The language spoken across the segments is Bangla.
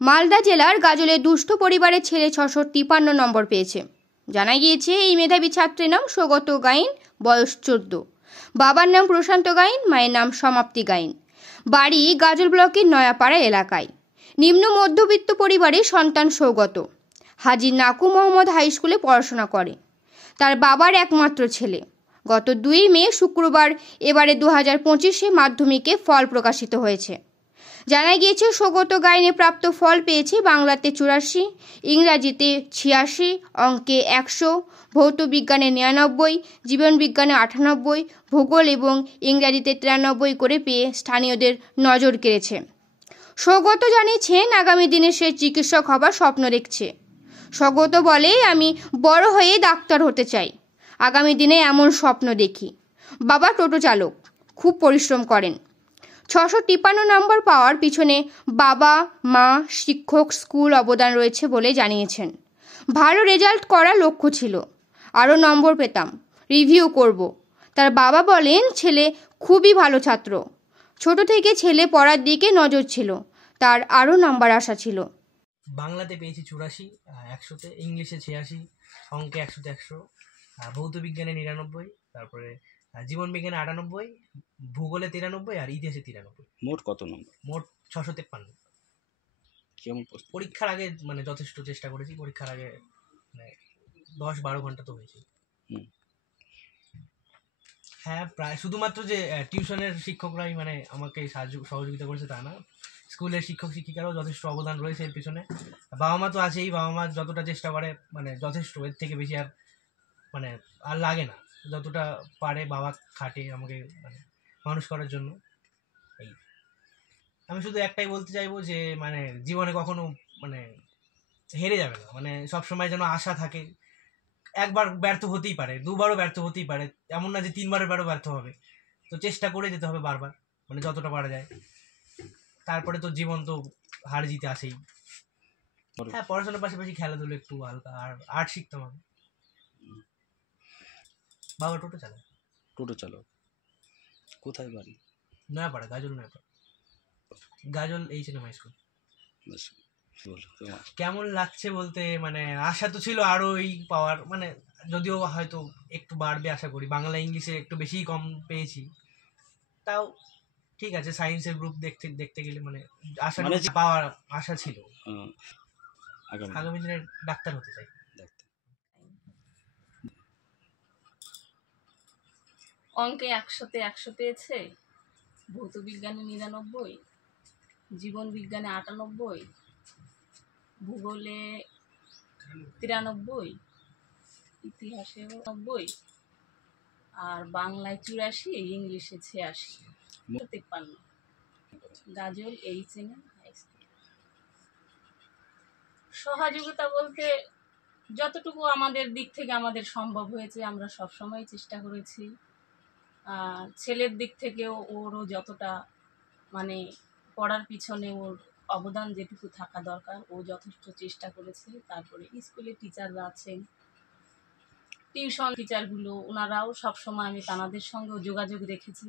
মালদা জেলার গাজলের দুস্থ পরিবারের ছেলে 653 নম্বর পেয়েছে। জানা গিয়েছে এই মেধাবী ছাত্রের নাম সৌগত গাইন, বয়স 14। বাবার নাম প্রশান্ত গাইন, মায়ের নাম সমাপ্তি গাইন। বাড়ি গাজল ব্লকের নয়াপাড়া এলাকায়। নিম্ন মধ্যবিত্ত পরিবারের সন্তান সৌগত হাজী নাকু মোহাম্মদ হাই স্কুলে পড়াশোনা করে। তার বাবার একমাত্র ছেলে। গত 2 মে শুক্রবার এবারে 2025 মাধ্যমিকে ফল প্রকাশিত হয়েছে। জানা গিয়েছে সৌগত গাইনে প্রাপ্ত ফল পেয়েছে বাংলাতে 84, ইংরাজিতে 86, অঙ্কে 100, ভৌত বিজ্ঞানে 99, জীবন বিজ্ঞানে 98, ভূগোল এবং ইংরাজিতে 93 করে পেয়ে স্থানীয়দের নজর কেড়েছে। সৌগত জানিয়েছেন আগামী দিনে সে চিকিৎসক হবার স্বপ্ন দেখছে। সৌগত বলে, আমি বড় হয়ে ডাক্তার হতে চাই। আগামী দিনে এমন স্বপ্ন দেখি। বাবা টোটো চালক, খুব পরিশ্রম করেন। 653 নম্বর পাওয়ার পিছনে বাবা, মা, শিক্ষক, স্কুল অবদান রয়েছে বলে জানিয়েছেন। ভালো রেজাল্ট করা লক্ষ্য ছিল, আরও নম্বর পেতাম, রিভিউ করব। তার বাবা বলেন, ছেলে খুবই ভালো ছাত্র। ছোট থেকে ছেলে পড়ার দিকে নজর ছিল, তার আরও নাম্বার আশা ছিল। বাংলাতে পেয়েছি 84, 100তে, ইংলিশে 86, অঙ্কে 100তে 100, ভৌত বিজ্ঞানে 99, তারপরে জীবন বিজ্ঞানে 98, ভূগোলে 93 আর ইতিহাসে 93। মোট কত নম্বর? মোট 653। কেমন পরীক্ষার আগে মানে যথেষ্ট চেষ্টা করেছি। পরীক্ষার আগে মানে 10-12 ঘন্টা তো হয়েছে। হ্যাঁ, প্রায়। শুধুমাত্র যে টিউশনের শিক্ষকরাই মানে আমাকে সহযোগিতা করেছে তা না, স্কুলের শিক্ষক শিক্ষিকারাও যথেষ্ট অবদান রয়েছে এর পিছনে। বাবা মা তো আছেই, বাবা মা যতটা চেষ্টা করে মানে যথেষ্ট, এর থেকে বেশি আর মানে আর লাগে না। যতটা পারে বাবা খাটে আমাকে মানে মানুষ করার জন্য। এই আমি শুধু একটাই বলতে চাইবো যে মানে জীবনে কখনো মানে হেরে যাবে না, মানে সবসময় যেন আশা থাকে। একবার ব্যর্থ হতেই পারে, দুবারও ব্যর্থ হতেই পারে, এমন না যে 3বারও ব্যর্থ হবে। তো চেষ্টা করে যেতে হবে বারবার, মানে যতটা পারা যায়। তারপরে তো জীবন তো হার জিতে আসেই। হ্যাঁ, পড়াশোনার পাশাপাশি খেলাধুলো একটু হালকা, আর আর্ট শিখতাম আমি। বাবা টোটো চালায়। টোটো চালক। কোথায় বাড়ি? নয়াপাড়া, গাজল নয়াপাড়া। গাজল HNM হাই স্কুল। কেমন লাগছে বলতে মানে আশা তো ছিল আরো এই পাওয়ার, মানে যদিও হয়তো একটু বাড়বে আশা করি। বাংলা ইংলিশে একটু বেশি কম পেয়েছি, তাও ঠিক আছে। সায়েন্সের গ্রুপ দেখতে গেলে মানে আশা পাওয়ার আশা ছিল। আগামী দিনে ডাক্তার হতে চাই। অঙ্কে 100তে 100 পেয়েছে, ভৌত বিজ্ঞানে 99, জীবন বিজ্ঞানে 98, ভূগোলে 93, ইতিহাসে 90, আর বাংলায় 84, ইংলিশে 86, 53। গাজল HNM হাই স্কুল। সহযোগিতা বলতে যতটুকু আমাদের দিক থেকে আমাদের সম্ভব হয়েছে আমরা সবসময় চেষ্টা করেছি। ছেলের দিক থেকেও ওরও যতটা মানে পড়ার পিছনে ওর অবদান যেটুকু থাকা দরকার ও যথেষ্ট চেষ্টা করেছে। তারপরে স্কুলে টিচাররা আছেন, টিউশন টিচারগুলো, ওনারাও সবসময় আমি তাদের সঙ্গেও যোগাযোগ রেখেছি।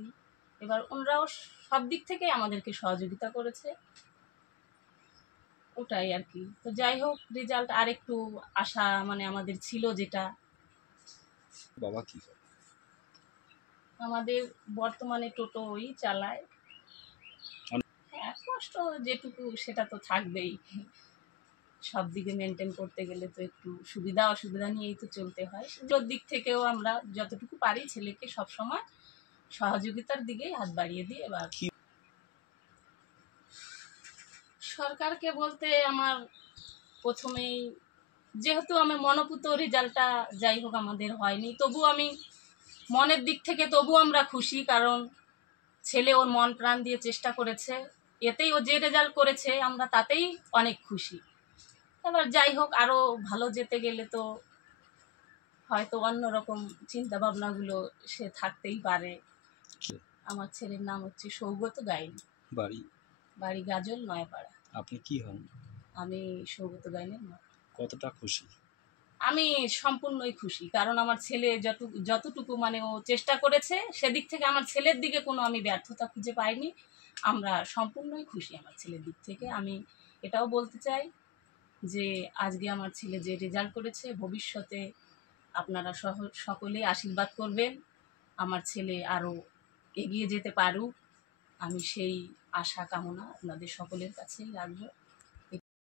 এবার ওনারাও সব দিক থেকে আমাদেরকে সহযোগিতা করেছে, ওটাই আর কি। তো যাই হোক, রেজাল্ট আর একটু আশা মানে আমাদের ছিল যেটা। বাবা কি করে? আমাদের বর্তমানে টোটোই চালায়। হ্যাঁ, কষ্ট যেটুকু সেটা তো থাকবেই, সব দিকে মেনটেন করতে গেলে তো একটু সুবিধা অসুবিধা নিয়েই তো চলতে হয়। সেগুলোর দিক থেকেও আমরা যতটুকু পারি ছেলেকে সবসময় সহযোগিতার দিকেই হাত বাড়িয়ে দিই। এবার সরকারকে বলতে আমার প্রথমেই যেহেতু আমি মনোপুত রেজাল্টটা যাই হোক আমাদের হয়নি, তবু আমি মনের দিক থেকে তবু আমরা খুশি, কারণ ছেলে ওর মন প্রাণ দিয়ে চেষ্টা করেছে, এতেই ও যে রেজাল্ট করেছে আমরা তাতেই অনেক খুশি। এবার যাই হোক, আরও ভালো যেতে গেলে তো হয়তো অন্যরকম চিন্তা ভাবনাগুলো সে থাকতেই পারে। আমার ছেলের নাম হচ্ছে সৌগত গাইন। বাড়ি গাজল নয়াপাড়া। আপনি কি হন? আমি সৌগত গাইনের মা। কতটা খুশি? আমি সম্পূর্ণই খুশি, কারণ আমার ছেলে যতটুকু মানে ও চেষ্টা করেছে সেদিক থেকে আমার ছেলের দিকে কোনো আমি ব্যর্থতা খুঁজে পাইনি। আমরা সম্পূর্ণই খুশি আমার ছেলের দিক থেকে। আমি এটাও বলতে চাই যে আজকে আমার ছেলে যে রেজাল্ট করেছে, ভবিষ্যতে আপনারা সকলেই আশীর্বাদ করবেন আমার ছেলে আরও এগিয়ে যেতে পারুক। আমি সেই আশা কামনা আপনাদের সকলের কাছেই রাখবো।